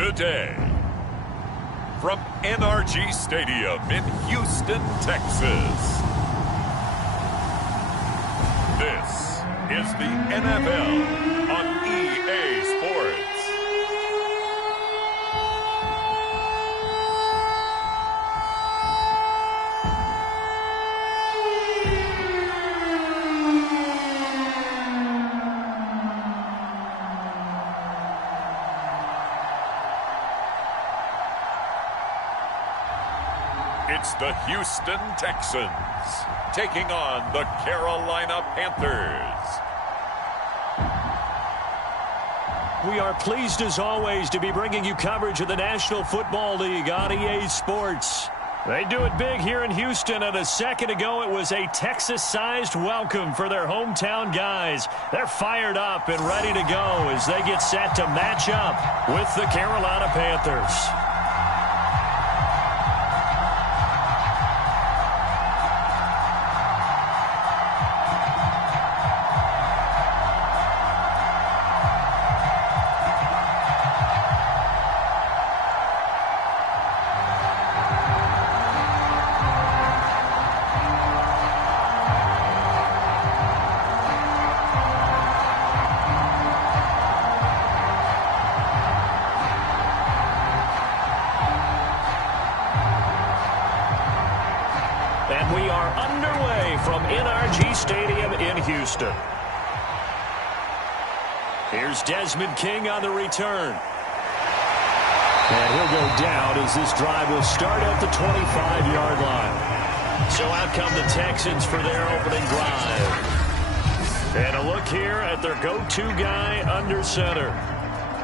today. From NRG Stadium in Houston, Texas. This is the NFL on EA Sports. It's the Houston Texans taking on the Carolina Panthers. We are pleased as always to be bringing you coverage of the National Football League on EA Sports. They do it big here in Houston, and a second ago it was a Texas-sized welcome for their hometown guys. They're fired up and ready to go as they get set to match up with the Carolina Panthers. And we are underway from NRG Stadium in Houston. Here's Desmond King on the return. And he'll go down as this drive will start at the 25-yard line. So out come the Texans for their opening drive. And a look here at their go-to guy under center.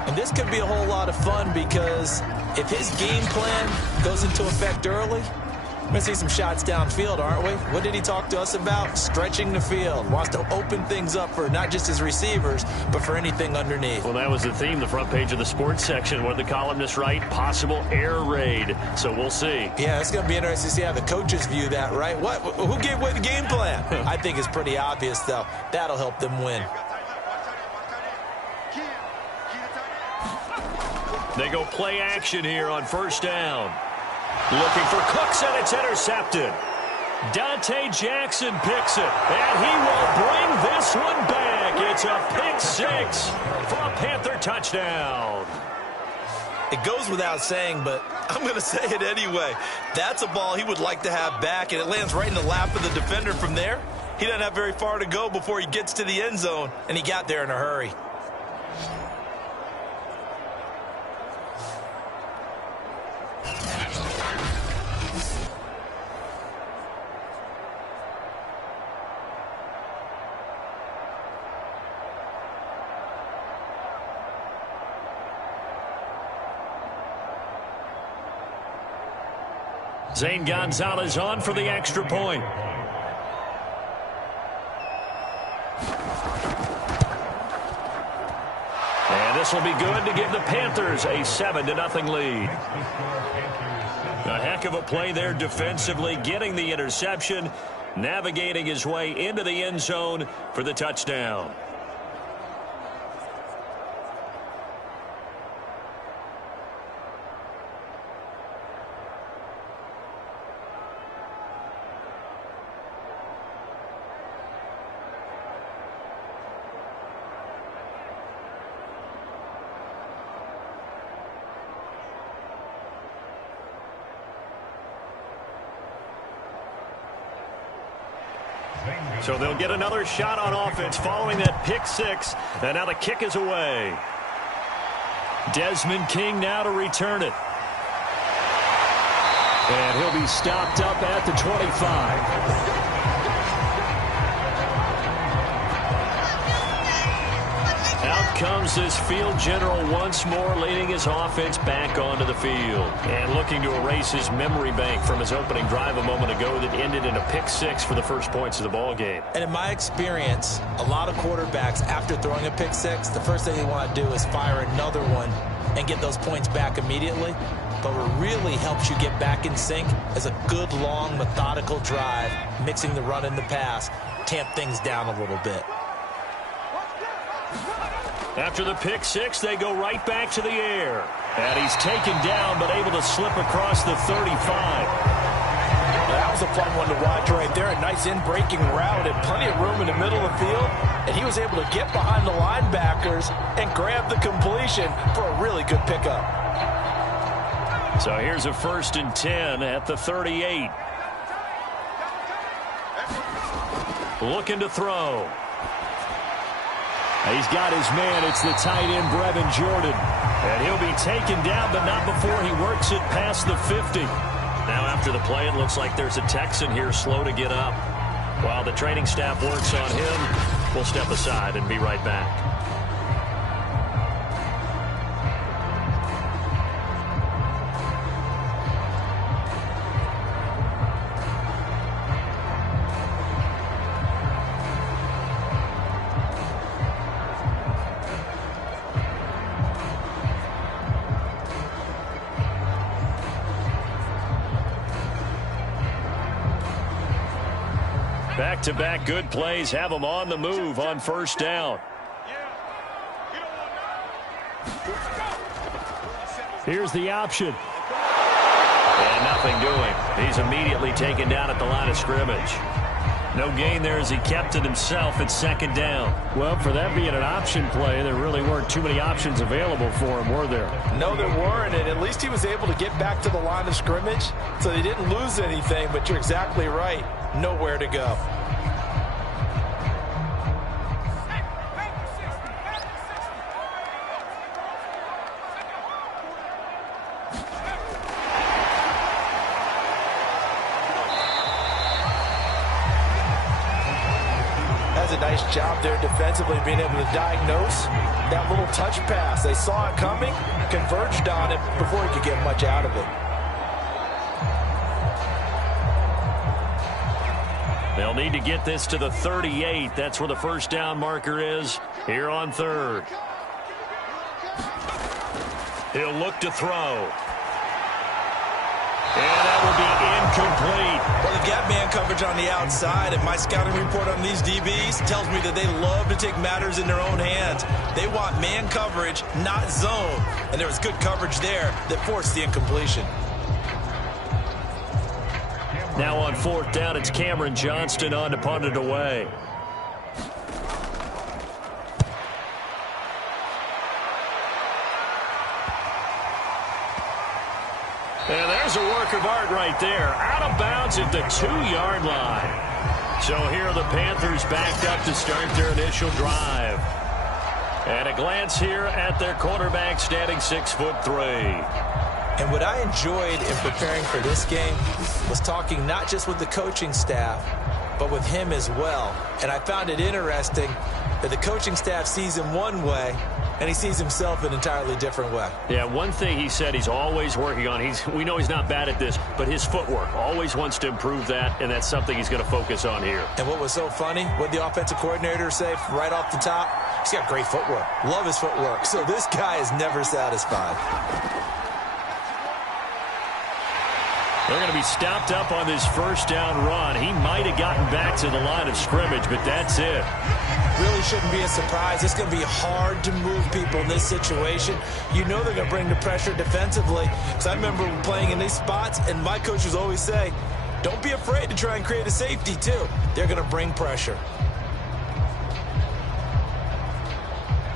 And this could be a whole lot of fun because if his game plan goes into effect early, we're going to see some shots downfield, aren't we? What did he talk to us about? Stretching the field. Wants to open things up for not just his receivers, but for anything underneath. Well, that was the theme, the front page of the sports section, where the columnists write possible air raid. So we'll see. Yeah, it's going to be interesting to see how the coaches view that, right? Who gave away the game plan? I think it's pretty obvious, though. That'll help them win. They go play action here on first down. Looking for Cooks, and it's intercepted. Dante Jackson picks it, and he will bring this one back. It's a pick six for a Panther touchdown. It goes without saying, but I'm going to say it anyway. That's a ball he would like to have back, and it lands right in the lap of the defender from there. He doesn't have very far to go before he gets to the end zone, and he got there in a hurry. Zane Gonzalez on for the extra point. And this will be good to give the Panthers a 7-0 lead. A heck of a play there defensively, getting the interception, navigating his way into the end zone for the touchdown. So they'll get another shot on offense following that pick six. And now the kick is away. Desmond King now to return it. And he'll be stopped up at the 25. Out comes this field general once more, leading his offense back onto the field. And looking to erase his memory bank from his opening drive a moment ago that ended in a pick six for the first points of the ball game. And in my experience, a lot of quarterbacks, after throwing a pick six, the first thing they want to do is fire another one and get those points back immediately. But what really helps you get back in sync is a good, long, methodical drive, mixing the run and the pass, tamp things down a little bit. After the pick six, they go right back to the air. And he's taken down, but able to slip across the 35. That was a fun one to watch right there. A nice in-breaking route and plenty of room in the middle of the field. And he was able to get behind the linebackers and grab the completion for a really good pickup. So here's a 1st and 10 at the 38. Looking to throw. He's got his man. It's the tight end, Brevin Jordan. And he'll be taken down, but not before he works it past the 50. Now after the play, it looks like there's a Texan here slow to get up. While the training staff works on him, we'll step aside and be right back. Back-to-back good plays have them on the move on 1st down. Here's the option. And nothing doing. He's immediately taken down at the line of scrimmage. No gain there as he kept it himself at 2nd down. Well, for that being an option play, there really weren't too many options available for him, were there? No, there weren't, and at least he was able to get back to the line of scrimmage, so they didn't lose anything, but you're exactly right. Nowhere to go. That's a nice job there defensively, being able to diagnose that little touch pass. They saw it coming, converged on it before he could get much out of it. They'll need to get this to the 38. That's where the 1st down marker is here on 3rd. He'll look to throw. And that will be incomplete. Well, they've got man coverage on the outside, and my scouting report on these DBs tells me that they love to take matters in their own hands. They want man coverage, not zone. And there was good coverage there that forced the incompletion. Now on 4th down, it's Cameron Johnston on to punt it away. And there's a work of art right there. Out of bounds at the 2-yard line. So here are the Panthers backed up to start their initial drive. And a glance here at their quarterback standing 6'3". And what I enjoyed in preparing for this game was talking not just with the coaching staff, but with him as well. And I found it interesting that the coaching staff sees him one way, and he sees himself an entirely different way. Yeah, one thing he said he's always working on, we know he's not bad at this, but his footwork, always wants to improve that, and that's something he's going to focus on here. And what was so funny, what the offensive coordinator say right off the top? He's got great footwork. Love his footwork. So this guy is never satisfied. They're going to be stopped up on this 1st down run. He might have gotten back to the line of scrimmage, but that's it. Really shouldn't be a surprise. It's going to be hard to move people in this situation. You know they're going to bring the pressure defensively. Because I remember playing in these spots, and my coaches always say, don't be afraid to try and create a safety, too. They're going to bring pressure.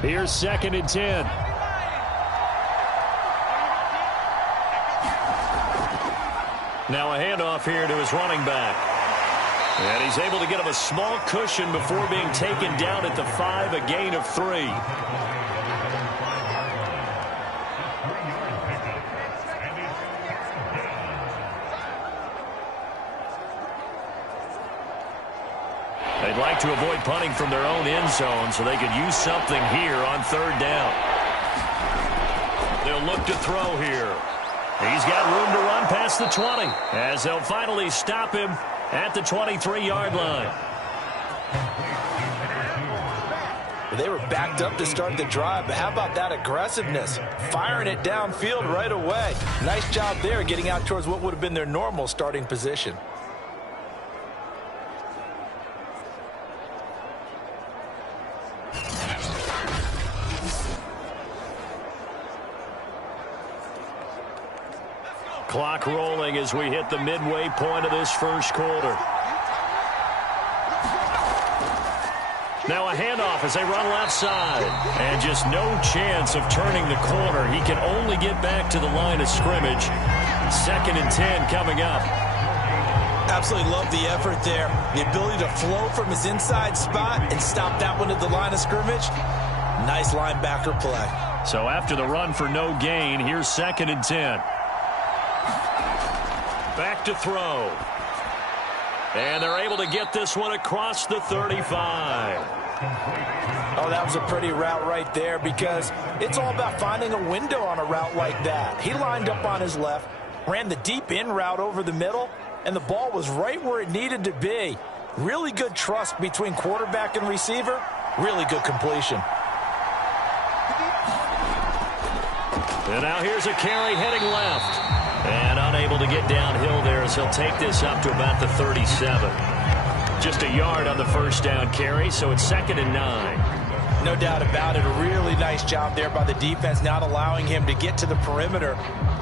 Here's 2nd and 10. Now a handoff here to his running back. And he's able to get him a small cushion before being taken down at the 5, a gain of 3. They'd like to avoid punting from their own end zone so they could use something here on 3rd down. They'll look to throw here. He's got room to run past the 20 as they'll finally stop him at the 23-yard line. They were backed up to start the drive, but how about that aggressiveness? Firing it downfield right away. Nice job there getting out towards what would have been their normal starting position. Clock rolling as we hit the midway point of this first quarter. Now a handoff as they run left side. And just no chance of turning the corner. He can only get back to the line of scrimmage. 2nd and 10 coming up. Absolutely love the effort there. The ability to flow from his inside spot and stop that one at the line of scrimmage. Nice linebacker play. So after the run for no gain, here's 2nd and 10. Back to throw. And they're able to get this one across the 35. Oh, that was a pretty route right there because it's all about finding a window on a route like that. He lined up on his left, ran the deep in route over the middle, and the ball was right where it needed to be. Really good trust between quarterback and receiver. Really good completion. And now here's a carry heading left. And unable to get downhill there as he'll take this up to about the 37. Just a yard on the first down carry, so it's 2nd and 9. No doubt about it. A really nice job there by the defense, not allowing him to get to the perimeter.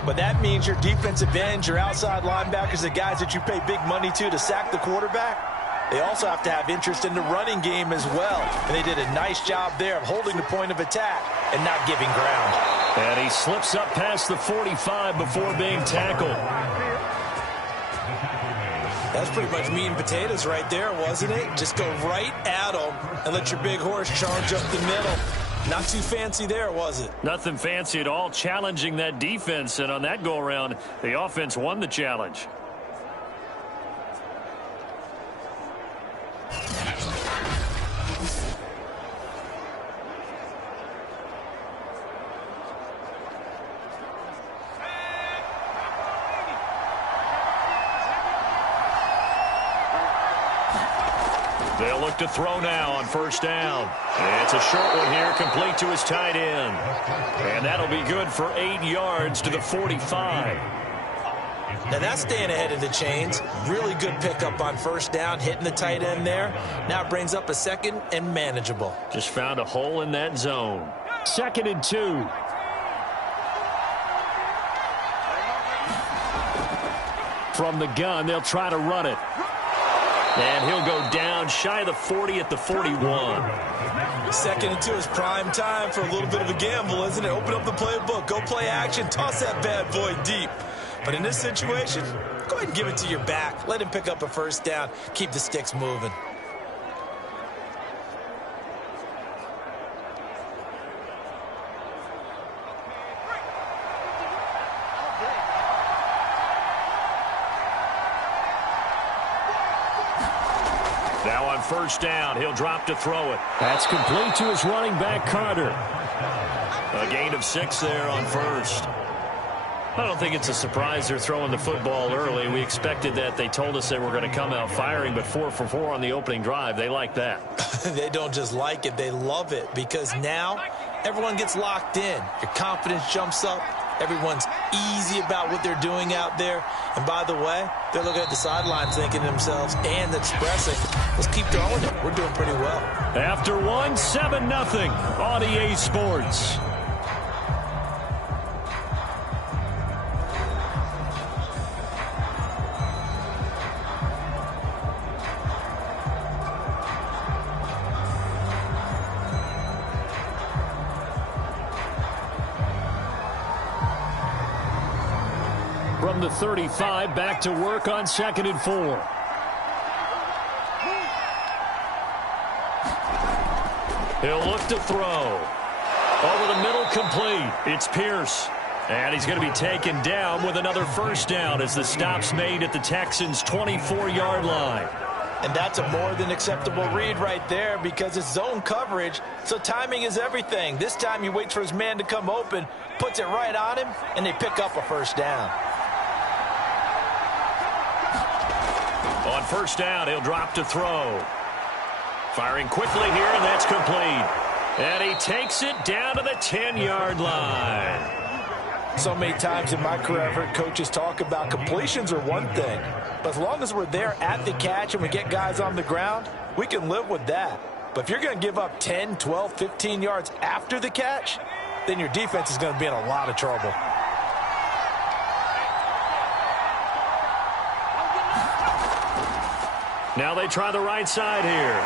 But that means your defensive ends, your outside linebackers, the guys that you pay big money to sack the quarterback, they also have to have interest in the running game as well. And they did a nice job there of holding the point of attack and not giving ground. And he slips up past the 45 before being tackled. That's pretty much meat and potatoes right there, wasn't it? Just go right at him and let your big horse charge up the middle. Not too fancy there, was it? Nothing fancy at all, challenging that defense. And on that go-around, the offense won the challenge. They'll look to throw now on first down. It's a short one here, complete to his tight end. And that'll be good for 8 yards to the 45. Now that's staying ahead of the chains. Really good pickup on first down, hitting the tight end there. Now it brings up a 2nd and manageable. Just found a hole in that zone. 2nd and 2. From the gun, they'll try to run it. And he'll go down shy of the 40 at the 41. 2nd and 2 is prime time for a little bit of a gamble, isn't it? Open up the playbook, go play action, toss that bad boy deep. But in this situation, go ahead and give it to your back. Let him pick up a first down. Keep the sticks moving. Now on first down, he'll drop to throw it. That's complete to his running back, Carter. A gain of 6 there on first. I don't think it's a surprise they're throwing the football early. We expected that. They told us they were going to come out firing, but 4 for 4 on the opening drive. They like that. They don't just like it, they love it, because now everyone gets locked in. Your confidence jumps up. Everyone's easy about what they're doing out there. And by the way, they're looking at the sidelines thinking to themselves and expressing, let's keep throwing it. We're doing pretty well. After one, 7-0 on EA Sports. From the 35, back to work on 2nd and 4. He'll look to throw. Over the middle, complete. It's Pierce. And he's going to be taken down with another first down as the stop's made at the Texans' 24-yard line. And that's a more than acceptable read right there because it's zone coverage, so timing is everything. This time he waits for his man to come open, puts it right on him, and they pick up a first down. On first down, he'll drop to throw. Firing quickly here, and that's complete. And he takes it down to the 10-yard line. So many times in my career, I've heard coaches talk about completions are one thing. But as long as we're there at the catch and we get guys on the ground, we can live with that. But if you're going to give up 10, 12, 15 yards after the catch, then your defense is going to be in a lot of trouble. Now they try the right side here.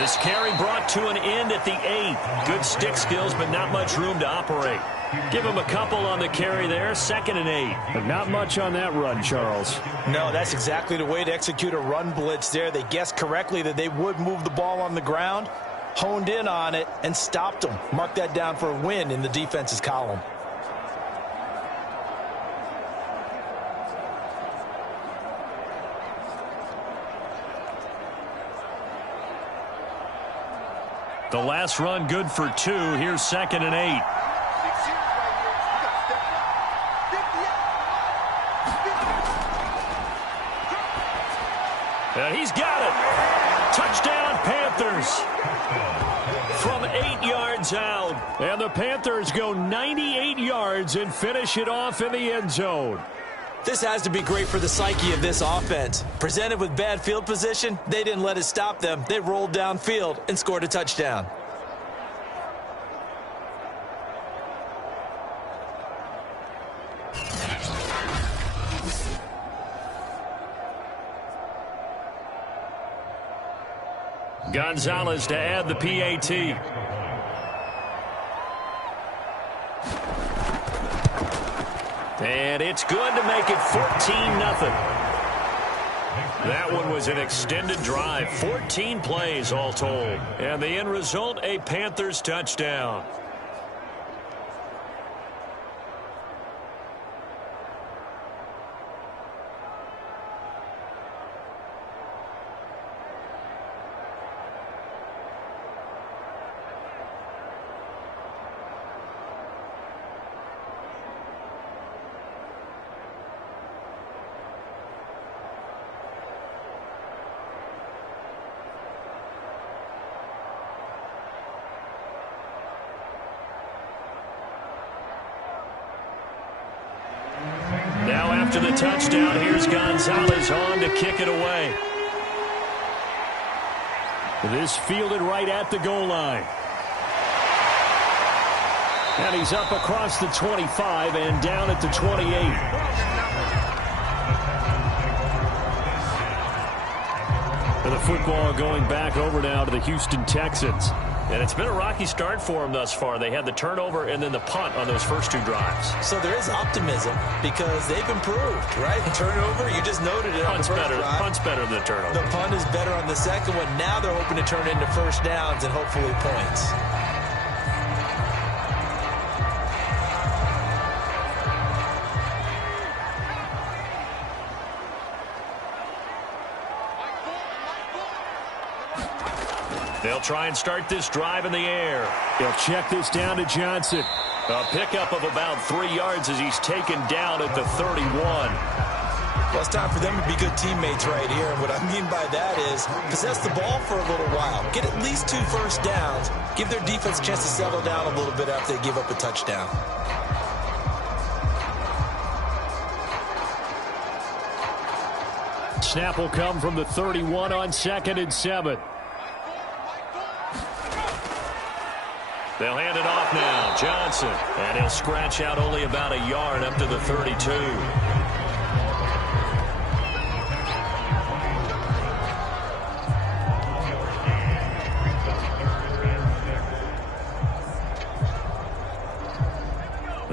This carry brought to an end at the 8. Good stick skills, but not much room to operate. Give him a couple on the carry there, 2nd and 8. But not much on that run, Charles. No, that's exactly the way to execute a run blitz there. They guessed correctly that they would move the ball on the ground, honed in on it, and stopped them. Mark that down for a win in the defense's column. The last run good for 2. Here's 2nd and 8. And he's got it. Touchdown, Panthers. From 8 yards out. And the Panthers go 98 yards and finish it off in the end zone. This has to be great for the psyche of this offense. Presented with bad field position, they didn't let it stop them. They rolled downfield and scored a touchdown. Gonzalez to add the PAT. And it's good to make it 14-0. That one was an extended drive, 14 plays all told. And the end result, a Panthers touchdown. Now after the touchdown, here's Gonzalez on to kick it away. This fielded right at the goal line. And he's up across the 25 and down at the 28. And the football going back over now to the Houston Texans. And it's been a rocky start for them thus far. They had the turnover and then the punt on those first 2 drives. So there is optimism because they've improved, right? Turnover, you just noted it on the first drive. Punt's better than the turnover. The punt is better on the second one. Now they're hoping to turn into first downs and hopefully points. They'll try and start this drive in the air. They'll check this down to Johnson. A pickup of about 3 yards as he's taken down at the 31. Well, it's time for them to be good teammates right here. And what I mean by that is possess the ball for a little while. Get at least 2 first downs. Give their defense a chance to settle down a little bit after they give up a touchdown. Snap will come from the 31 on 2nd and 7. They'll hand it off now. Johnson. And he'll scratch out only about a yard up to the 32.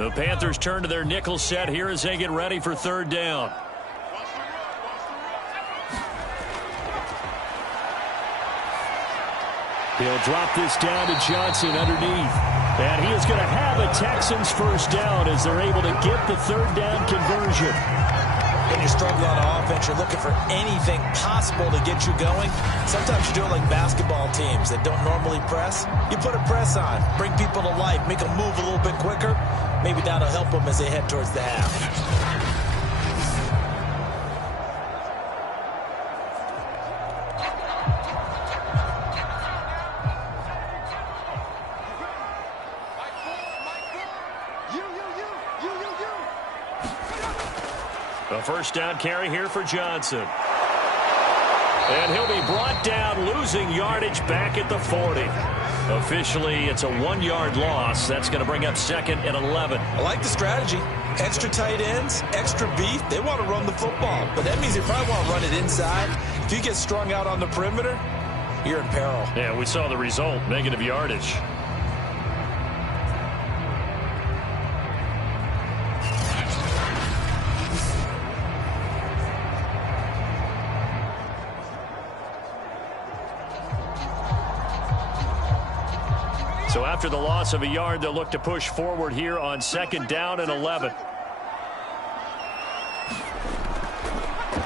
The Panthers turn to their nickel set here as they get ready for 3rd down. He'll drop this down to Johnson underneath. And he is going to have a Texans first down as they're able to get the 3rd down conversion. When you struggle on offense, you're looking for anything possible to get you going. Sometimes you do it like basketball teams that don't normally press. You put a press on, bring people to life, make them move a little bit quicker. Maybe that'll help them as they head towards the half. A first down carry here for Johnson. And he'll be brought down, losing yardage back at the 40. Officially, it's a 1-yard loss. That's going to bring up 2nd and 11. I like the strategy. Extra tight ends, extra beef. They want to run the football. But that means they probably want to run it inside. If you get strung out on the perimeter, you're in peril. Yeah, we saw the result, negative yardage. So after the loss of a yard, they'll look to push forward here on 2nd down and 11.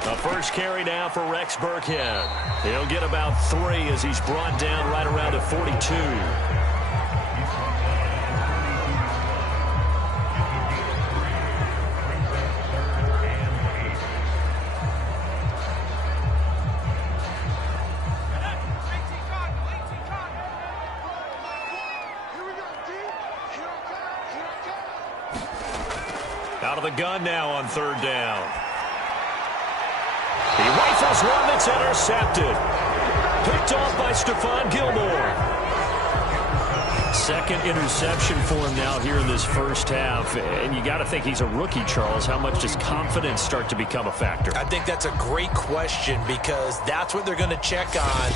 The first carry now for Rex Burkhead. He'll get about 3 as he's brought down right around the 42. Out of the gun now on 3rd down. He rifles one that's intercepted. Picked off by Stephon Gilmore. 2nd interception for him now here in this first half. And you got to think he's a rookie, Charles. How much does confidence start to become a factor? I think that's a great question because that's what they're going to check on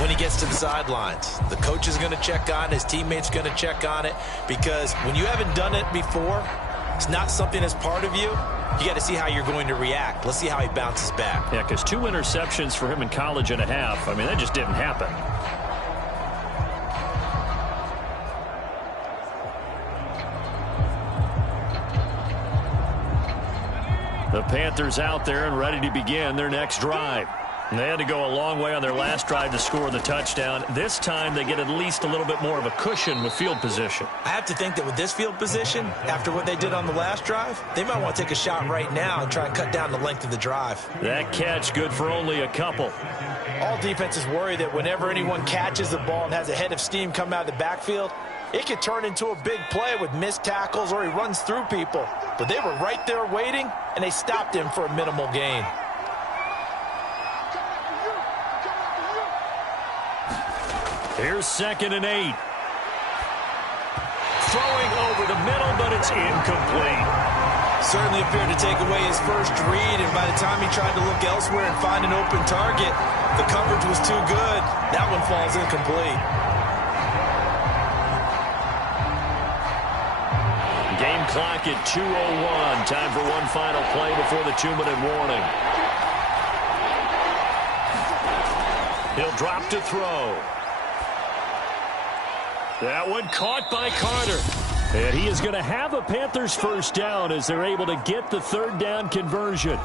when he gets to the sidelines. The coach is going to check on it. His teammates going to check on it because when you haven't done it before, it's not something that's part of you. You got to see how you're going to react. Let's see how he bounces back. Yeah, because 2 interceptions for him in college and a half. I mean, that just didn't happen. The Panthers out there and ready to begin their next drive. And they had to go a long way on their last drive to score the touchdown. This time they get at least a little bit more of a cushion with field position. I have to think that with this field position, after what they did on the last drive, they might want to take a shot right now and try and cut down the length of the drive. That catch good for only a couple. All defenses worry that whenever anyone catches the ball and has a head of steam come out of the backfield, it could turn into a big play with missed tackles or he runs through people. But they were right there waiting, and they stopped him for a minimal gain. Here's 2nd and 8. Throwing over the middle, but it's incomplete. Certainly appeared to take away his first read, and by the time he tried to look elsewhere and find an open target, the coverage was too good. That one falls incomplete. Game clock at 2:01. Time for one final play before the 2-minute warning. He'll drop to throw. That one caught by Carter. And he is going to have a Panthers first down as they're able to get the 3rd down conversion.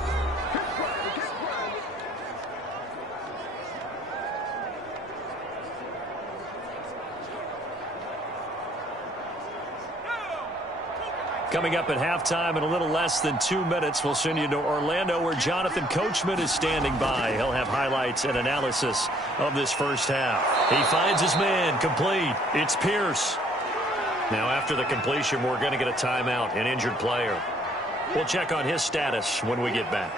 Coming up at halftime in a little less than 2 minutes, we'll send you to Orlando where Jonathan Coachman is standing by. He'll have highlights and analysis of this first half. He finds his man, complete. It's Pierce. Now after the completion, we're going to get a timeout, an injured player. We'll check on his status when we get back.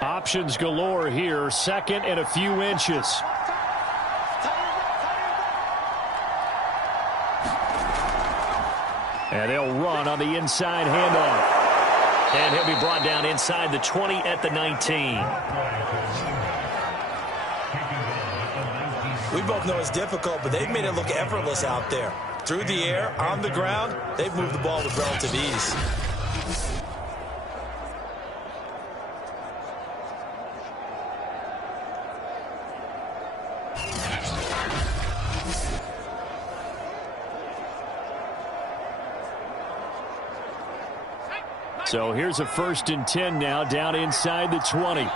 Options galore here. 2nd and a few inches. And they'll run on the inside handoff. And he'll be brought down inside the 20 at the 19. We both know it's difficult, but they've made it look effortless out there. Through the air, on the ground, they've moved the ball with relative ease. So here's a 1st and 10 now down inside the 20.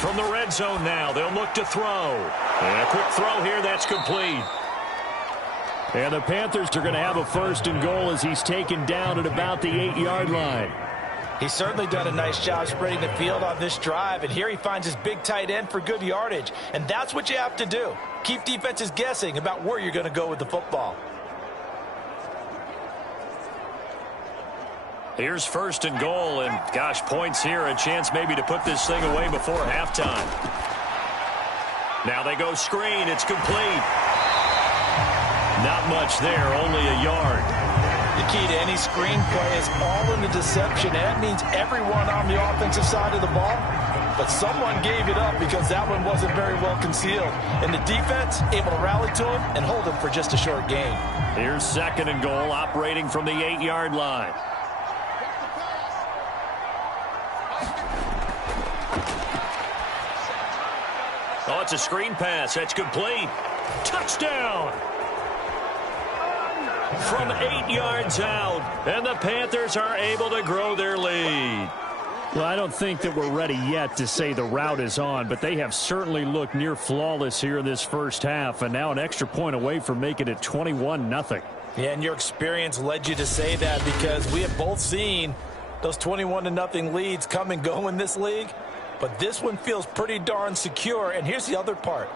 From the red zone now, they'll look to throw. And a quick throw here, that's complete. And the Panthers are going to have a 1st and goal as he's taken down at about the 8-yard line. He's certainly done a nice job spreading the field on this drive, and here he finds his big tight end for good yardage. And that's what you have to do. Keep defenses guessing about where you're going to go with the football. Here's first and goal, and gosh, points here, a chance maybe to put this thing away before halftime. Now they go screen. It's complete. Not much there, only a yard. The key to any screen play is all in the deception, and that means everyone on the offensive side of the ball. But someone gave it up because that one wasn't very well concealed. And the defense able to rally to him and hold him for just a short gain. Here's second and goal, operating from the 8-yard line. Oh, it's a screen pass. That's complete. Touchdown! From 8 yards out, and the Panthers are able to grow their lead. Well, I don't think that we're ready yet to say the route is on, but they have certainly looked near flawless here in this first half, and now an extra point away from making it 21-0. Yeah, and your experience led you to say that because we have both seen those 21-0 leads come and go in this league. But this one feels pretty darn secure. And here's the other part.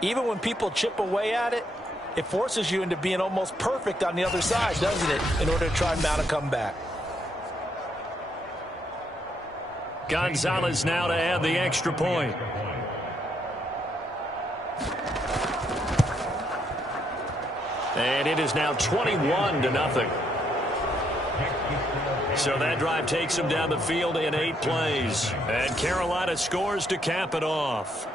Even when people chip away at it, it forces you into being almost perfect on the other side, doesn't it, in order to try and mount a comeback. Gonzalez now to add the extra point. And it is now 21-0. So that drive takes them down the field in 8 plays. And Carolina scores to cap it off.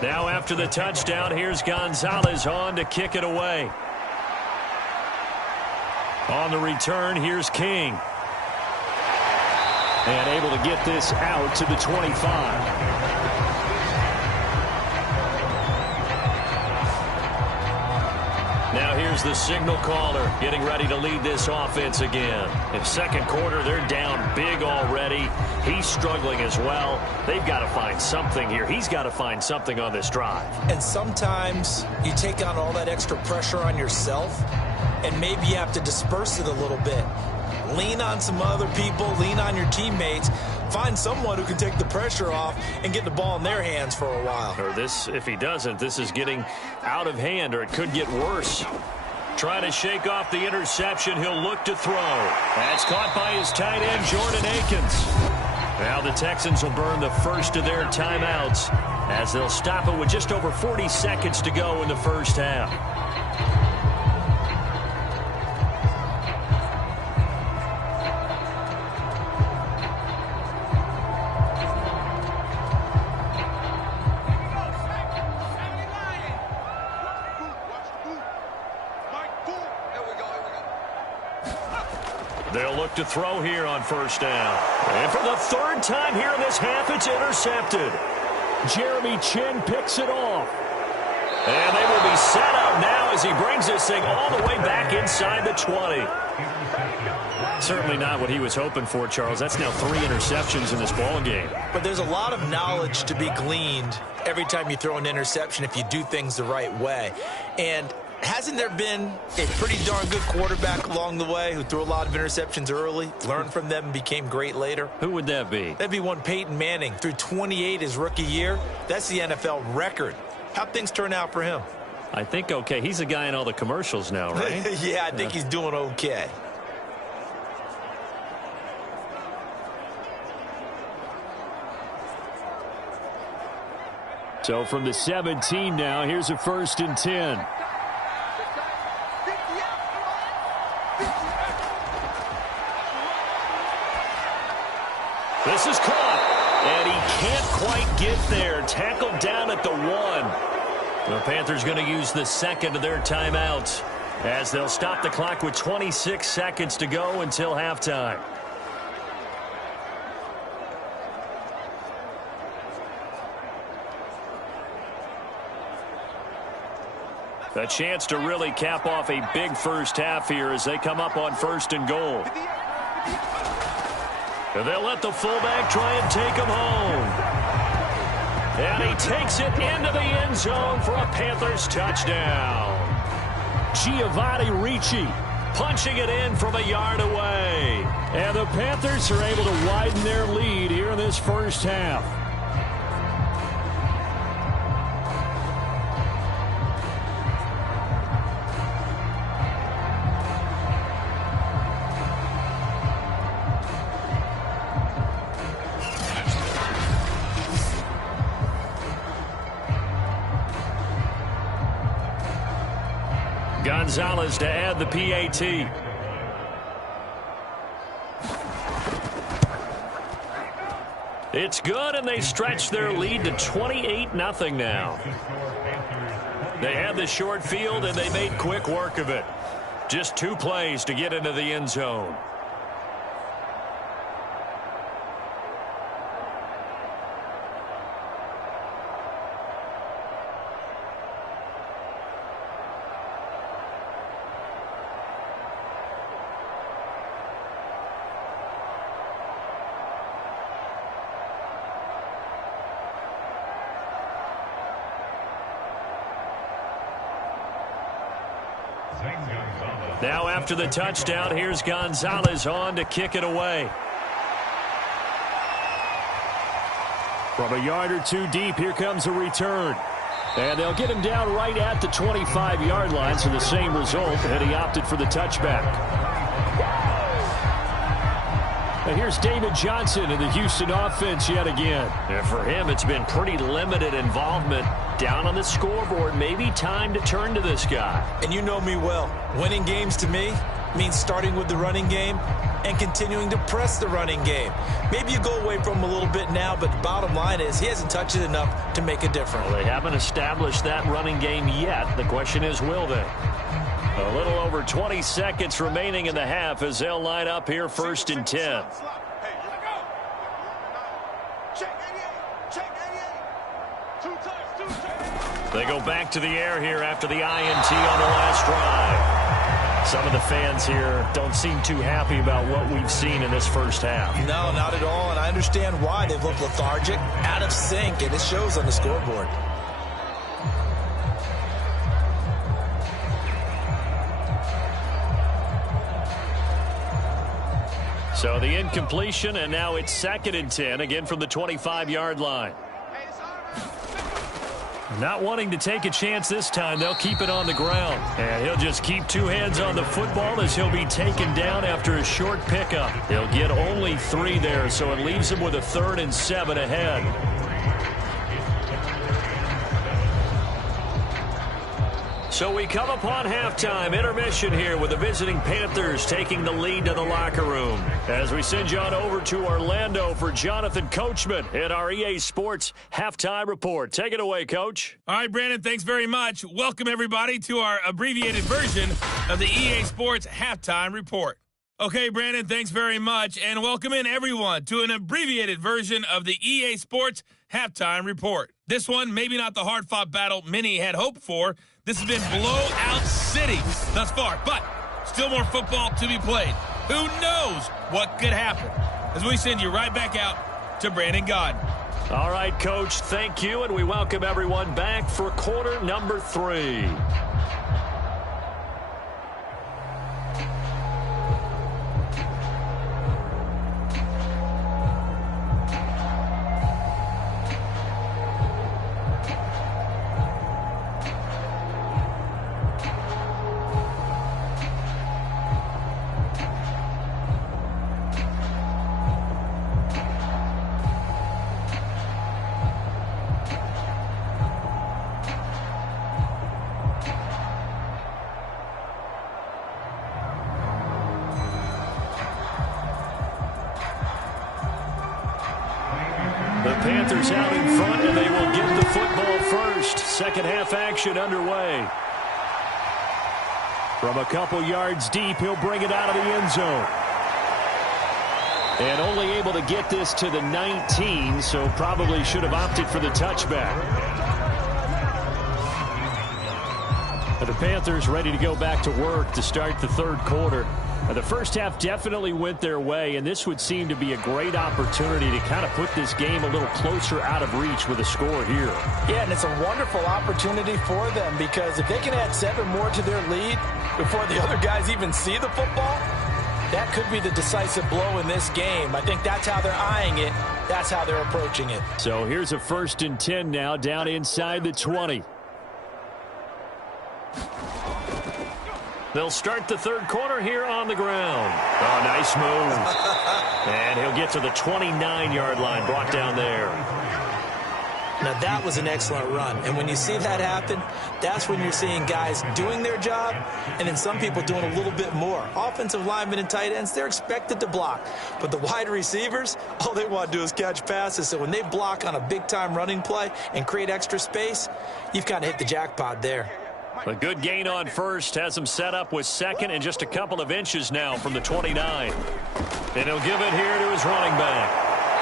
Now after the touchdown, here's Gonzalez on to kick it away. On the return, here's King. And able to get this out to the 25. Now here's the signal caller getting ready to lead this offense again. In second quarter, they're down big already. He's struggling as well. They've got to find something here. He's got to find something on this drive. And sometimes you take on all that extra pressure on yourself, and maybe you have to disperse it a little bit. Lean on some other people. Lean on your teammates. Find someone who can take the pressure off and get the ball in their hands for a while. Or this, if he doesn't, this is getting out of hand, or it could get worse. Trying to shake off the interception. He'll look to throw. That's caught by his tight end, Jordan Akins. Now the Texans will burn the first of their timeouts as they'll stop it with just over 40 seconds to go in the first half. They'll look to throw here on first down. And for the third time here in this half, it's intercepted. Jeremy Chin picks it off. And they will be set up now as he brings this thing all the way back inside the 20. Certainly not what he was hoping for, Charles. That's now 3 interceptions in this ball game. But there's a lot of knowledge to be gleaned every time you throw an interception if you do things the right way. And hasn't there been a pretty darn good quarterback along the way who threw a lot of interceptions early, learned from them, and became great later? Who would that be? That'd be one Peyton Manning. Threw 28 his rookie year. That's the NFL record. How'd things turn out for him? I think okay. He's a guy in all the commercials now, right? Yeah, I think he's doing okay. So from the 17 now, here's a 1st and 10. This is caught, and he can't quite get there. Tackled down at the 1. The Panthers going to use the second of their timeouts as they'll stop the clock with 26 seconds to go until halftime. A chance to really cap off a big first half here as they come up on 1st and goal. And they'll let the fullback try and take him home. And he takes it into the end zone for a Panthers touchdown. Giovanni Ricci punching it in from a yard away. And the Panthers are able to widen their lead here in this first half. Gonzalez to add the PAT. It's good, and they stretch their lead to 28-0 now. They had the short field, and they made quick work of it. Just 2 plays to get into the end zone. Now after the touchdown, here's Gonzalez on to kick it away. From a yard or 2 deep, here comes a return. And they'll get him down right at the 25-yard line, so the same result, and he opted for the touchback. And here's David Johnson in the Houston offense yet again. And for him, it's been pretty limited involvement. Down on the scoreboard, maybe time to turn to this guy. And you know me well. Winning games to me means starting with the running game and continuing to press the running game. Maybe you go away from him a little bit now, but the bottom line is he hasn't touched it enough to make a difference. Well, they haven't established that running game yet. The question is, will they? A little over 20 seconds remaining in the half as they'll line up here 1st and 10. They go back to the air here after the INT on the last drive. Some of the fans here don't seem too happy about what we've seen in this first half. No, not at all, and I understand why. They've looked lethargic, out of sync, and it shows on the scoreboard. So the incompletion, and now it's 2nd and 10, again from the 25-yard line. Not wanting to take a chance this time, they'll keep it on the ground. And he'll just keep 2 hands on the football as he'll be taken down after a short pickup. He'll get only 3 there, so it leaves him with a 3rd and 7 ahead. So we come upon halftime intermission here with the visiting Panthers taking the lead to the locker room. As we send you on over to Orlando for Jonathan Coachman in our EA Sports Halftime Report. Take it away, Coach. All right, Brandon, thanks very much. Welcome, everybody, to our abbreviated version of the EA Sports Halftime Report. Okay, Brandon, thanks very much, and welcome in, everyone, to an abbreviated version of the EA Sports Halftime Report. This one, maybe not the hard-fought battle many had hoped for. This has been blowout city thus far, but still more football to be played. Who knows what could happen? As we send you right back out to Brandon Godden. All right, Coach, thank you, and we welcome everyone back for quarter number 3. Panthers out in front, and they will get the football first. Second half action underway. From a couple yards deep, he'll bring it out of the end zone. And only able to get this to the 19, so probably should have opted for the touchback. But the Panthers ready to go back to work to start the 3rd quarter. The first half definitely went their way, and this would seem to be a great opportunity to kind of put this game a little closer out of reach with a score here. Yeah, and it's a wonderful opportunity for them because if they can add 7 more to their lead before the other guys even see the football, that could be the decisive blow in this game. I think that's how they're eyeing it. That's how they're approaching it. So here's a 1st and 10 now down inside the 20. They'll start the third quarter here on the ground. Oh, nice move. And he'll get to the 29-yard line, brought down there. Now, that was an excellent run. And when you see that happen, that's when you're seeing guys doing their job and then some people doing a little bit more. Offensive linemen and tight ends, they're expected to block. But the wide receivers, all they want to do is catch passes. So when they block on a big-time running play and create extra space, you've kind of hit the jackpot there. A good gain on first has him set up with second and just a couple of inches now from the 29. And he'll give it here to his running back.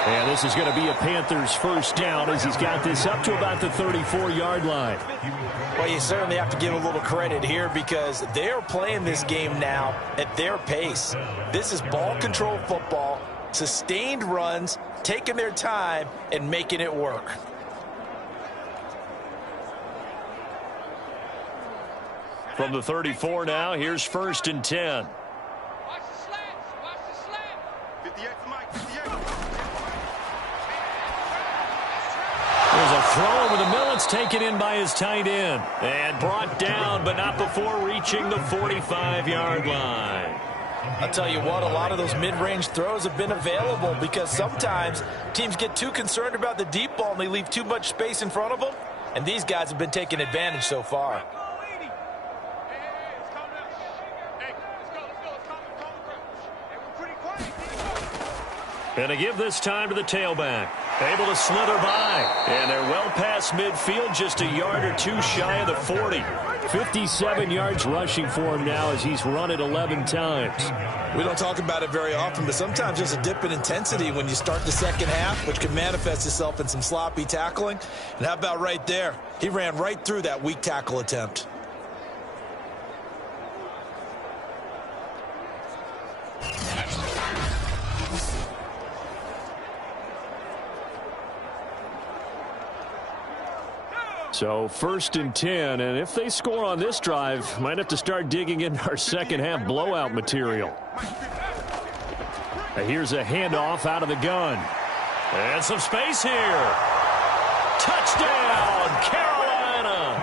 And this is going to be a Panthers first down as he's got this up to about the 34-yard line. Well, you certainly have to give a little credit here because they're playing this game now at their pace. This is ball control football, sustained runs, taking their time and making it work. From the 34 now, here's 1st and 10. Watch the slants. Watch the slant. 58 to Mike. 58. There's a throw over the middle. It's taken in by his tight end. And brought down, but not before reaching the 45-yard line. I'll tell you what, a lot of those mid-range throws have been available because sometimes teams get too concerned about the deep ball and they leave too much space in front of them. And these guys have been taking advantage so far. And to give this time to the tailback. Able to slither by. And they're well past midfield, just a yard or two shy of the 40. 57 yards rushing for him now as he's run it 11 times. We don't talk about it very often, but sometimes there's a dip in intensity when you start the second half, which can manifest itself in some sloppy tackling. And how about right there? He ran right through that weak tackle attempt. So 1st and 10, and if they score on this drive, might have to start digging in our second half blowout material. Here's a handoff out of the gun. And some space here. Touchdown, Carolina.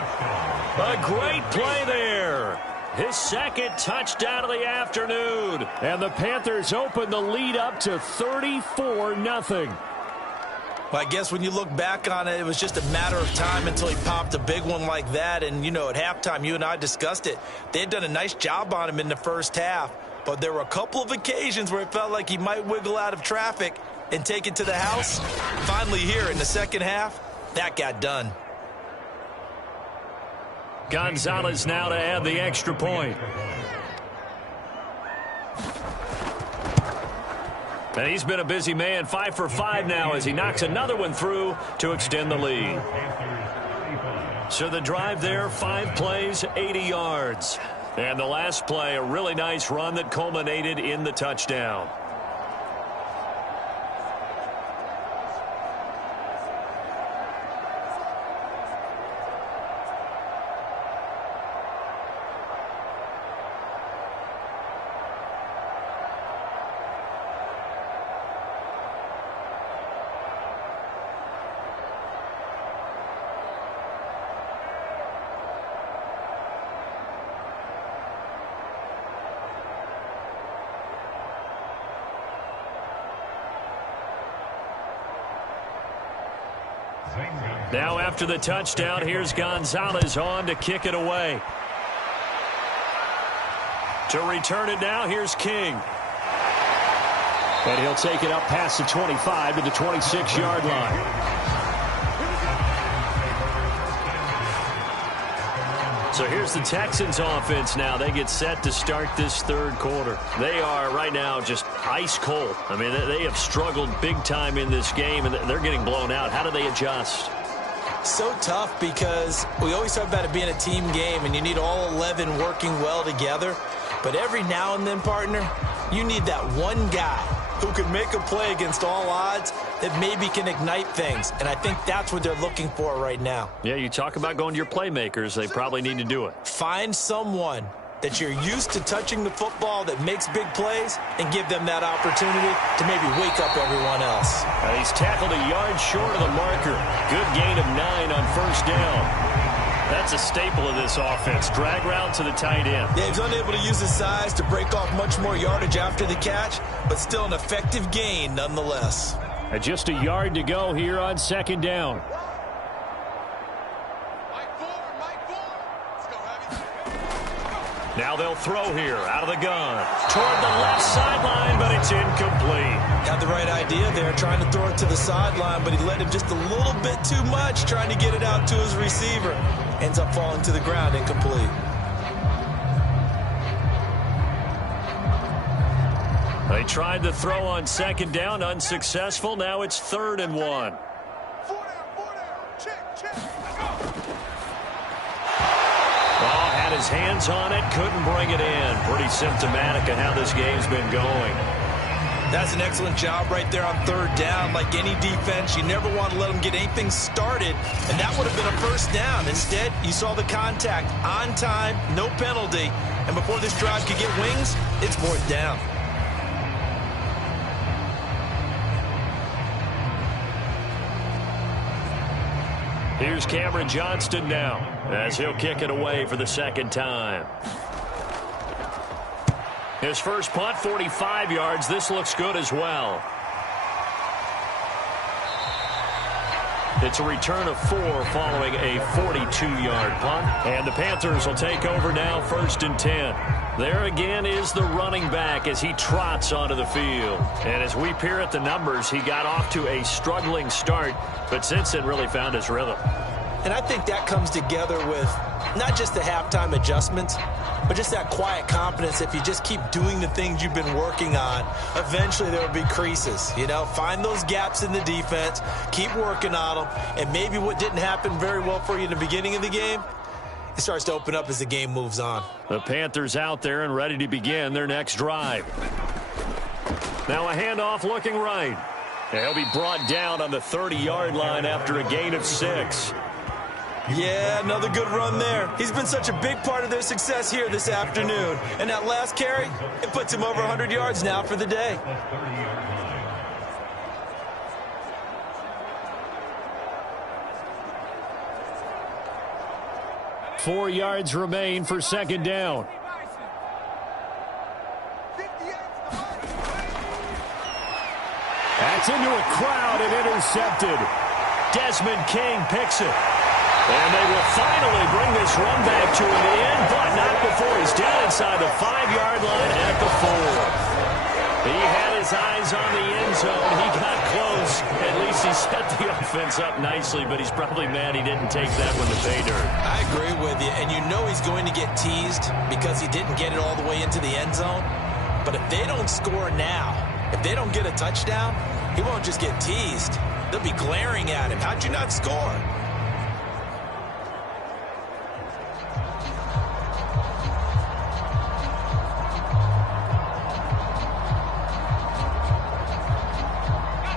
A great play there. His second touchdown of the afternoon. And the Panthers open the lead up to 34-0. Well, I guess when you look back on it, it was just a matter of time until he popped a big one like that. And, you know, at halftime, you and I discussed it. They had done a nice job on him in the first half. But there were a couple of occasions where it felt like he might wiggle out of traffic and take it to the house. Finally here in the second half, that got done. Gonzalez now to add the extra point. And he's been a busy man, 5 for 5 now as he knocks another one through to extend the lead. So the drive there, 5 plays, 80 yards. And the last play, a really nice run that culminated in the touchdown. Now after the touchdown, here's Gonzalez on to kick it away. To return it now, here's King. And he'll take it up past the 25 to the 26-yard line. So here's the Texans offense now. They get set to start this third quarter. They are right now just ice cold. I mean, they have struggled big time in this game, and they're getting blown out. How do they adjust? So tough because we always talk about it being a team game and you need all 11 working well together. But every now and then, partner, you need that one guy who can make a play against all odds that maybe can ignite things. And I think that's what they're looking for right now. Yeah, you talk about going to your playmakers. They probably need to do it. Find someone that you're used to touching the football that makes big plays and give them that opportunity to maybe wake up everyone else. He's tackled a yard short of the marker. Good gain of 9 on first down. That's a staple of this offense. Drag route to the tight end. Yeah, he's unable to use his size to break off much more yardage after the catch, but still an effective gain nonetheless. Just a yard to go here on second down. Now they'll throw here out of the gun. Toward the left sideline, but it's incomplete. Had the right idea there, trying to throw it to the sideline, but he let him just a little bit too much, trying to get it out to his receiver. Ends up falling to the ground, incomplete. They tried to throw on second down, unsuccessful. Now it's 3rd and 1. Had his hands on it, couldn't bring it in. Pretty symptomatic of how this game's been going. That's an excellent job right there on 3rd down. Like any defense, you never want to let them get anything started, and that would have been a first down. Instead, you saw the contact on time, no penalty, and before this drive could get wings, it's 4th down. Here's Cameron Johnston now, as he'll kick it away for the second time. His first punt, 45 yards. This looks good as well. It's a return of 4 following a 42-yard punt. And the Panthers will take over now, 1st and 10. There again is the running back as he trots onto the field. And as we peer at the numbers, he got off to a struggling start, but since then really found his rhythm. And I think that comes together with not just the halftime adjustments, but just that quiet confidence. If you just keep doing the things you've been working on, eventually there will be creases. You know, find those gaps in the defense, keep working on them, and maybe what didn't happen very well for you in the beginning of the game, it starts to open up as the game moves on. The Panthers out there and ready to begin their next drive. Now a handoff looking right. He'll be brought down on the 30-yard line after a gain of 6. Yeah, another good run there. He's been such a big part of their success here this afternoon. And that last carry, it puts him over 100 yards now for the day. Four yards remain for second down. That's into a crowd and intercepted. Desmond King picks it. And they will finally bring this run back to an end, but not before he's down inside the 5-yard line at the 4. He had his eyes on the end zone. He got close. At least he set the offense up nicely, but he's probably mad he didn't take that one to pay dirt. I agree with you, and you know he's going to get teased because he didn't get it all the way into the end zone. But if they don't score now, if they don't get a touchdown, he won't just get teased. They'll be glaring at him. How'd you not score?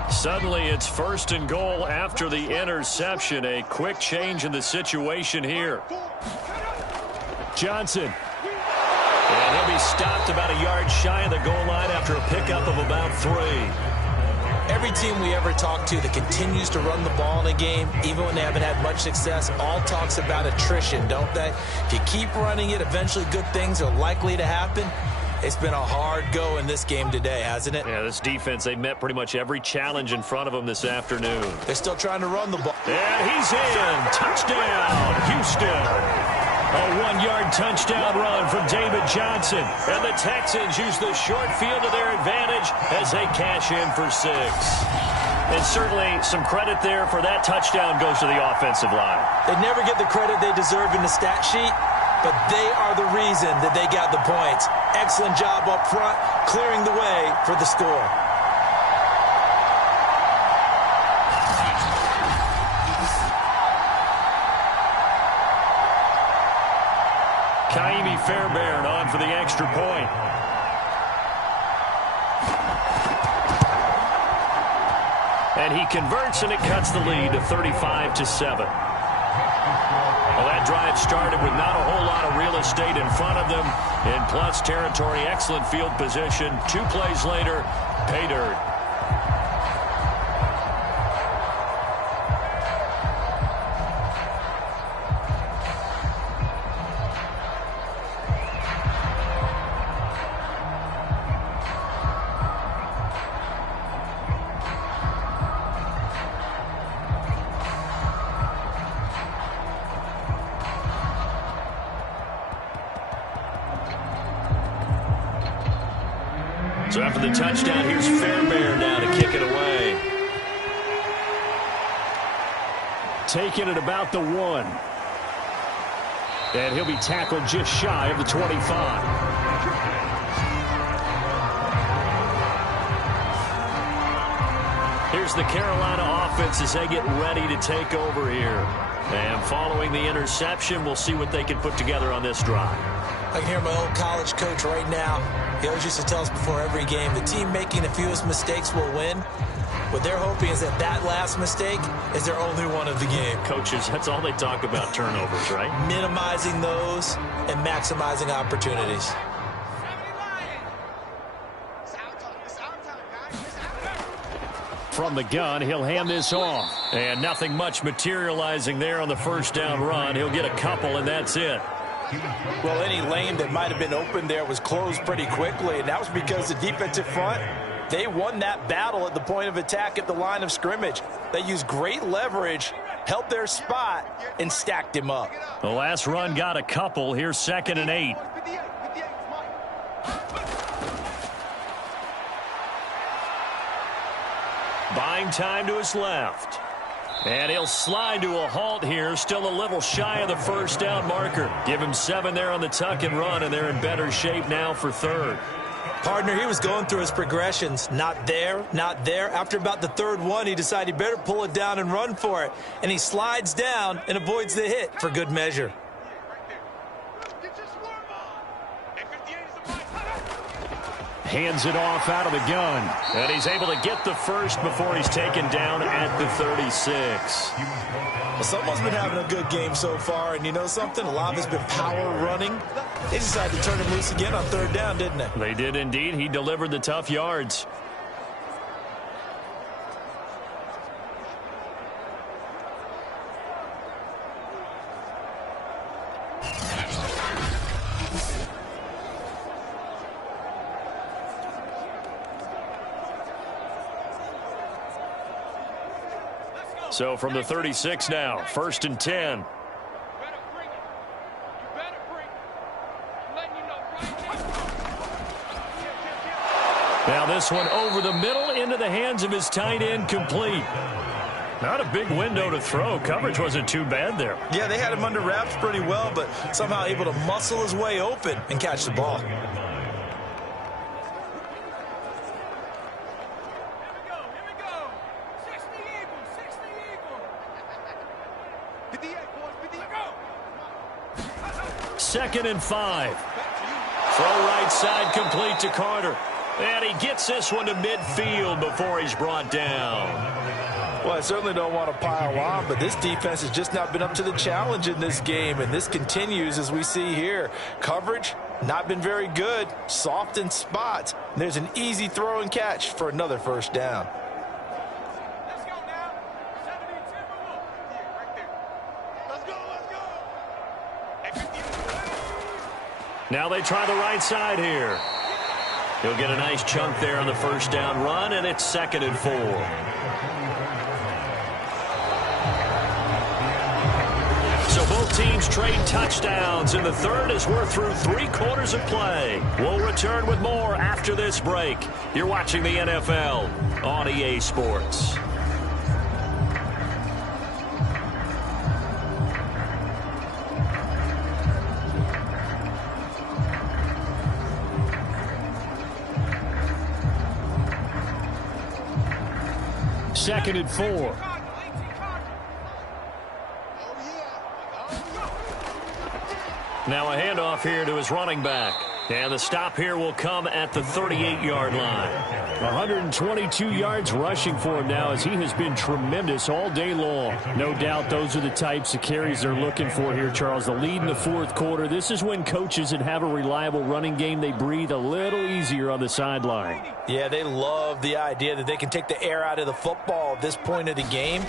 Suddenly, it's 1st and goal after the interception. A quick change in the situation here. Johnson. And he'll be stopped about a yard shy of the goal line after a pickup of about 3. Every team we ever talk to that continues to run the ball in a game, even when they haven't had much success, all talks about attrition, don't they? If you keep running it, eventually good things are likely to happen. It's been a hard go in this game today, hasn't it? Yeah, this defense, they met pretty much every challenge in front of them this afternoon. They're still trying to run the ball. And he's in. Touchdown, Houston. A 1-yard touchdown run from David Johnson. And the Texans use the short field to their advantage as they cash in for 6. And certainly some credit there for that touchdown goes to the offensive line. They never get the credit they deserve in the stat sheet, but they are the reason that they got the points. Excellent job up front, clearing the way for the score. Kaimi Fairbairn on for the extra point. And he converts, and it cuts the lead to 35-7. Well, that drive started with not a whole lot of real estate in front of them. In plus territory, excellent field position. 2 plays later, pay dirt. So after the touchdown, here's Fairbairn now to kick it away. Taking it about the 1. And he'll be tackled just shy of the 25. Here's the Carolina offense as they get ready to take over here. And following the interception, we'll see what they can put together on this drive. I can hear my old college coach right now. He always used to tell us before every game, the team making the fewest mistakes will win. What they're hoping is that that last mistake is their only one of the game. Coaches, that's all they talk about, turnovers, right? Minimizing those and maximizing opportunities. From the gun, he'll hand this off. And nothing much materializing there on the first down run. He'll get a couple, and that's it. Well, any lane that might have been open there was closed pretty quickly, and that was because the defensive front, they won that battle at the point of attack at the line of scrimmage. They used great leverage, held their spot, and stacked him up. The last run got a couple. Here's 2nd and 8. Buying time to his left. And he'll slide to a halt here, still a little shy of the first down marker. Give him 7 there on the tuck and run, and they're in better shape now for 3rd. Partner, he was going through his progressions. Not there, not there. After about the 3rd one, he decided he better pull it down and run for it. And he slides down and avoids the hit for good measure. Hands it off out of the gun. And he's able to get the first before he's taken down at the 36. Well, someone's been having a good game so far, and you know something? A lot of it's been power running. They decided to turn him loose again on 3rd down, didn't they? They did indeed. He delivered the tough yards. So from the 36 now, 1st and 10. Now this one over the middle into the hands of his tight end, complete. Not a big window to throw. Coverage wasn't too bad there. Yeah, they had him under wraps pretty well, but somehow able to muscle his way open and catch the ball. Second and 5. Throw right side complete to Carter. And he gets this one to midfield before he's brought down. Well, I certainly don't want to pile on, but this defense has just not been up to the challenge in this game, and this continues as we see here. Coverage, not been very good, soft in spots. There's an easy throw and catch for another 1st down. Now they try the right side here. He'll get a nice chunk there on the 1st down run, and it's 2nd and 4. So both teams trade touchdowns in the 3rd as we're through 3 quarters of play. We'll return with more after this break. You're watching the NFL on EA Sports. Second and 4. Now a handoff here to his running back. And the stop here will come at the 38-yard line. 122 yards rushing for him now as he has been tremendous all day long. No doubt those are the types of carries they're looking for here, Charles. The lead in the fourth quarter. This is when coaches that have a reliable running game, they breathe a little easier on the sideline. Yeah, they love the idea that they can take the air out of the football at this point of the game.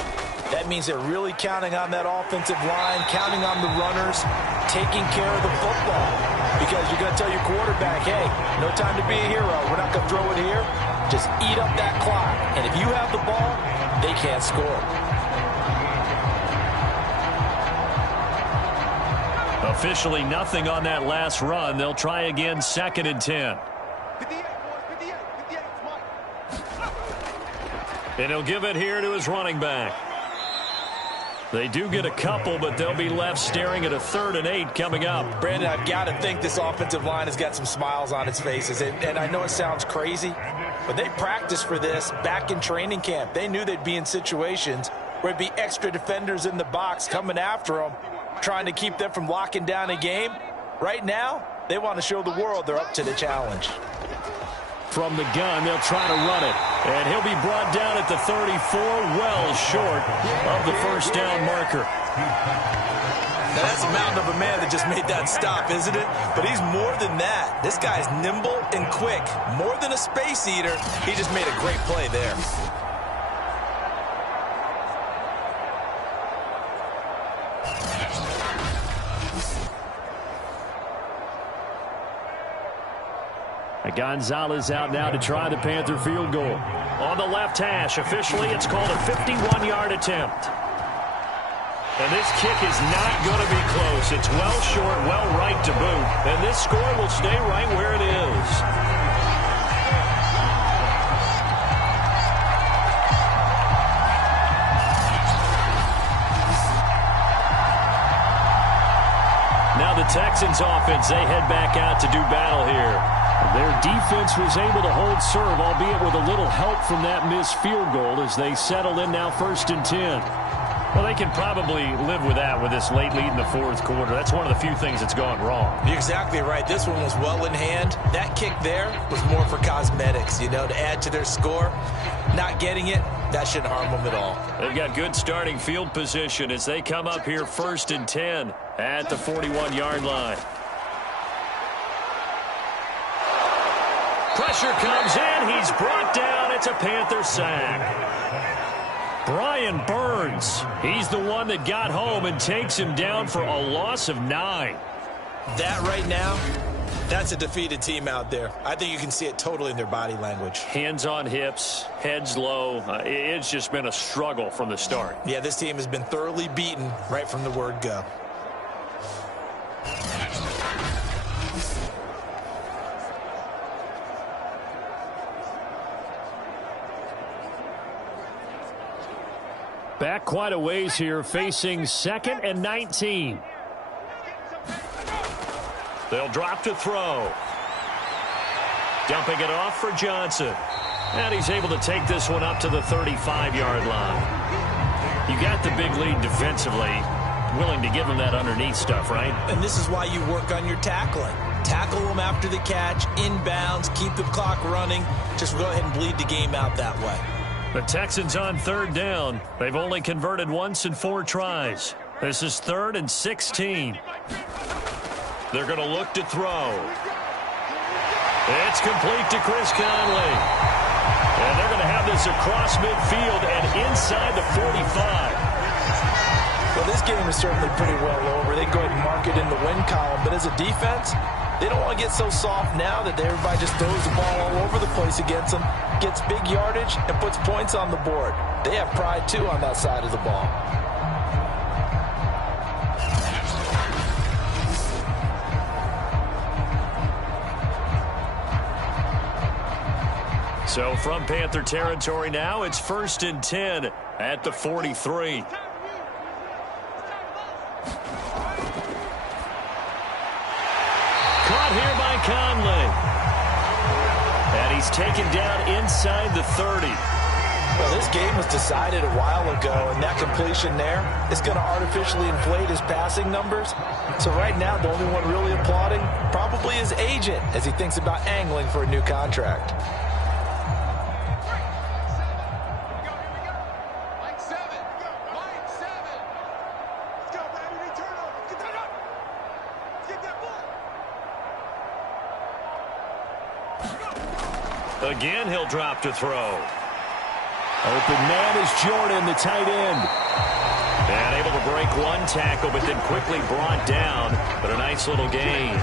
That means they're really counting on that offensive line, counting on the runners, taking care of the football. Because you're going to tell your quarterback, hey, no time to be a hero. We're not going to throw it here. Just eat up that clock. And if you have the ball, they can't score. Officially nothing on that last run. They'll try again 2nd and 10. 58, boys, 58, 58, Mike. And he'll give it here to his running back. They do get a couple, but they'll be left staring at a 3rd and 8 coming up. Brandon, I've got to think this offensive line has got some smiles on its faces. And I know it sounds crazy, but they practiced for this back in training camp. They knew they'd be in situations where it'd be extra defenders in the box coming after them, trying to keep them from locking down a game. Right now, they want to show the world they're up to the challenge. From the gun, they'll try to run it. And he'll be brought down at the 34, well short of the first down marker. Now, that's a mountain of a man that just made that stop, isn't it? But he's more than that. This guy's nimble and quick. More than a space eater, he just made a great play there. Gonzalez out now to try the Panther field goal. On the left hash, officially it's called a 51-yard attempt. And this kick is not going to be close. It's well short, well right to boot. And this score will stay right where it is. Now the Texans offense, they head back out to do battle here. Their defense was able to hold serve, albeit with a little help from that missed field goal as they settle in now 1st and 10. Well, they can probably live with that with this late lead in the fourth quarter. That's one of the few things that's gone wrong. You're exactly right. This one was well in hand. That kick there was more for cosmetics, to add to their score. Not getting it, that shouldn't harm them at all. They've got good starting field position as they come up here 1st and 10 at the 41-yard line. Pressure comes in. He's brought down. It's a Panther sack. Brian Burns, he's the one that got home and takes him down for a loss of 9. That right now, that's a defeated team out there. I think you can see it totally in their body language. Hands on hips, heads low. It's just been a struggle from the start. Yeah, this team has been thoroughly beaten right from the word go. Back quite a ways here, facing 2nd and 19. They'll drop to throw. Dumping it off for Johnson. And he's able to take this one up to the 35-yard line. You got the big lead defensively. Willing to give him that underneath stuff, right? And this is why you work on your tackling. Tackle them after the catch, inbounds, keep the clock running. Just go ahead and bleed the game out that way. The Texans on 3rd down. They've only converted once in 4 tries. This is 3rd and 16. They're going to look to throw. It's complete to Chris Conley. And they're going to have this across midfield and inside the 45. Well, this game is certainly pretty well over. They go ahead and mark it in the win column. But as a defense, they don't want to get so soft now that everybody just throws the ball all over the place against them, gets big yardage, and puts points on the board. They have pride, too, on that side of the ball. So from Panther territory now, it's 1st and 10 at the 43. Caught here by Conley. And he's taken down inside the 30. Well, this game was decided a while ago, and that completion there is going to artificially inflate his passing numbers. So right now, the only one really applauding probably his agent as he thinks about angling for a new contract. Again, he'll drop to throw. Open man is Jordan, the tight end. And able to break one tackle, but then quickly brought down. But a nice little gain.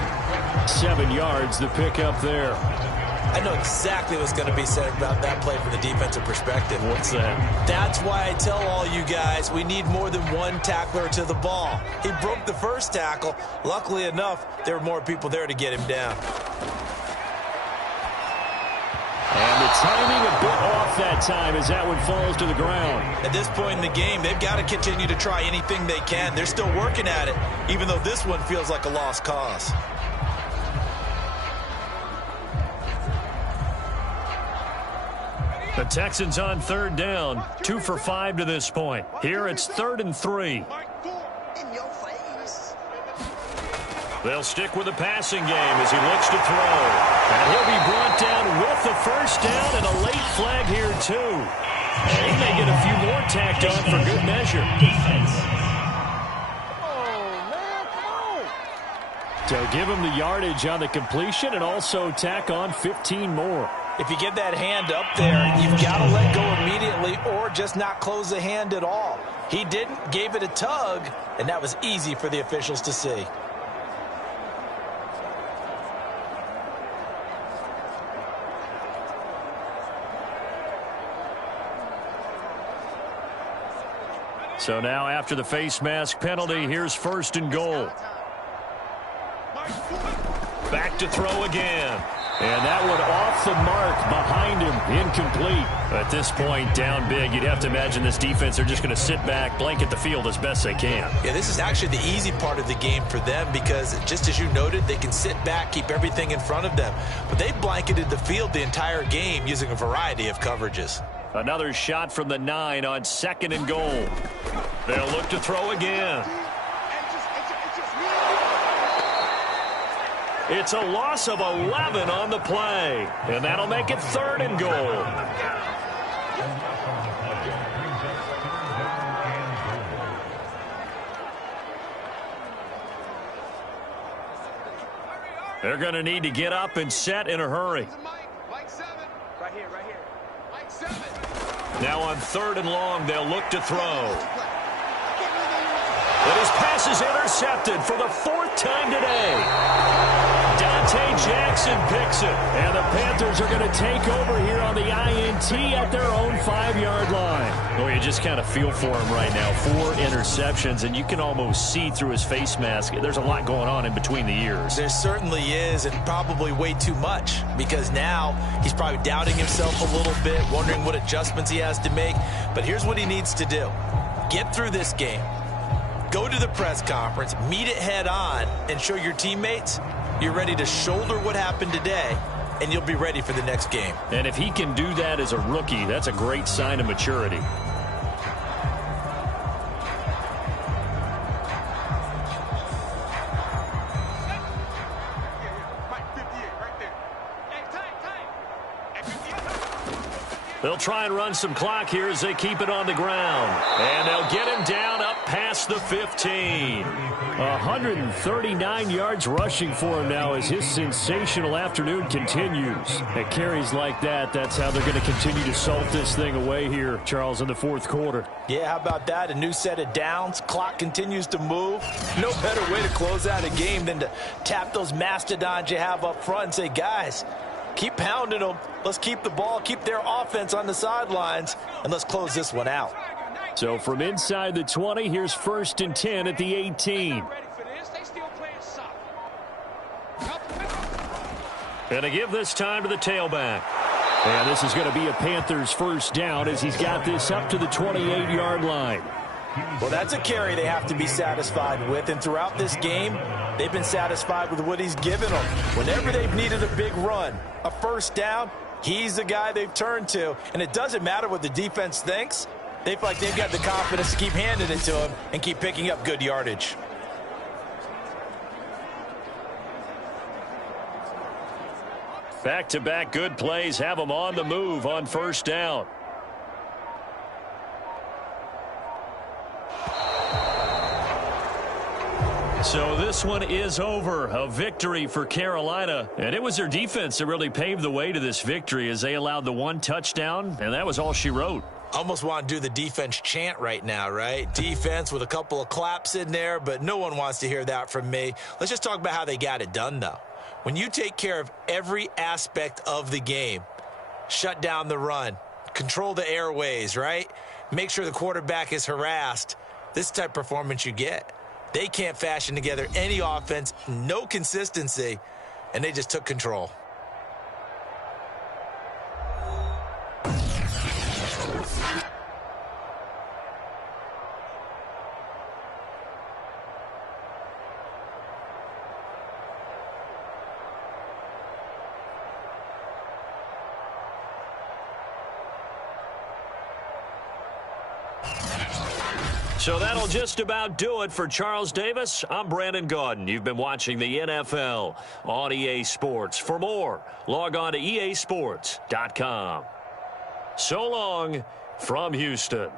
7 yards, the pickup there. I know exactly what's going to be said about that play from the defensive perspective. What's that? That's why I tell all you guys we need more than one tackler to the ball. He broke the first tackle. Luckily enough, there were more people there to get him down. And the timing a bit off that time as that one falls to the ground. At this point in the game, they've got to continue to try anything they can. They're still working at it, even though this one feels like a lost cause. The Texans on 3rd down, 2 for 5 to this point. Here it's 3rd and 3. They'll stick with the passing game as he looks to throw. And he'll be brought down with the first down and a late flag here, too. And he may get a few more tacked on for good measure. So give him the yardage on the completion and also tack on 15 more. If you get that hand up there, you've got to let go immediately or just not close the hand at all. He didn't, gave it a tug, and that was easy for the officials to see. So now after the face mask penalty, here's 1st and goal. Back to throw again. And that one off the mark behind him, incomplete. At this point, down big, you'd have to imagine this defense, they're just going to sit back, blanket the field as best they can. Yeah, this is actually the easy part of the game for them because, just as you noted, they can sit back, keep everything in front of them. But they blanketed the field the entire game using a variety of coverages. Another shot from the 9 on 2nd and goal. They'll look to throw again. It's a loss of 11 on the play, and that'll make it 3rd and goal. They're going to need to get up and set in a hurry. Right here. Mike 7. Now on 3rd and long, they'll look to throw. But his pass is intercepted for the 4th time today. Dante Jackson picks it, and the Panthers are going to take over here on the INT at their own 5-yard line. Well, you just kind of feel for him right now. 4 interceptions, and you can almost see through his face mask. There's a lot going on in between the ears. There certainly is, and probably way too much, because now he's probably doubting himself a little bit, wondering what adjustments he has to make. But here's what he needs to do. Get through this game. Go to the press conference, meet it head on, and show your teammates you're ready to shoulder what happened today, and you'll be ready for the next game. And if he can do that as a rookie, that's a great sign of maturity. They'll try and run some clock here as they keep it on the ground. And they'll get him down up past the 15. 139 yards rushing for him now as his sensational afternoon continues. At carries like that, that's how they're going to continue to salt this thing away here, Charles, in the 4th quarter. Yeah, how about that? A new set of downs. Clock continues to move. No better way to close out a game than to tap those mastodons you have up front and say, guys, keep pounding them. Let's keep the ball, keep their offense on the sidelines, and let's close this one out. So from inside the 20, here's 1st and 10 at the 18. And to give this time to the tailback. And this is going to be a Panthers 1st down as he's got this up to the 28-yard line. Well, that's a carry they have to be satisfied with, and throughout this game, they've been satisfied with what he's given them. Whenever they've needed a big run, a 1st down, He's the guy they've turned to, and it doesn't matter what the defense thinks. They feel like they've got the confidence to keep handing it to him and keep picking up good yardage. Back-to-back good plays have them on the move on first down. So this one is over. A victory for Carolina. And it was their defense that really paved the way to this victory as they allowed the one touchdown, and that was all she wrote. Almost want to do the defense chant right now, right? Defense with a couple of claps in there, but no one wants to hear that from me. Let's just talk about how they got it done, though. When you take care of every aspect of the game, shut down the run, control the airways, right? Make sure the quarterback is harassed. This type of performance you get. They can't fashion together any offense, no consistency, and they just took control. So that'll just about do it for Charles Davis. I'm Brandon Gaudin. You've been watching the NFL on EA Sports. For more, log on to easports.com. So long from Houston.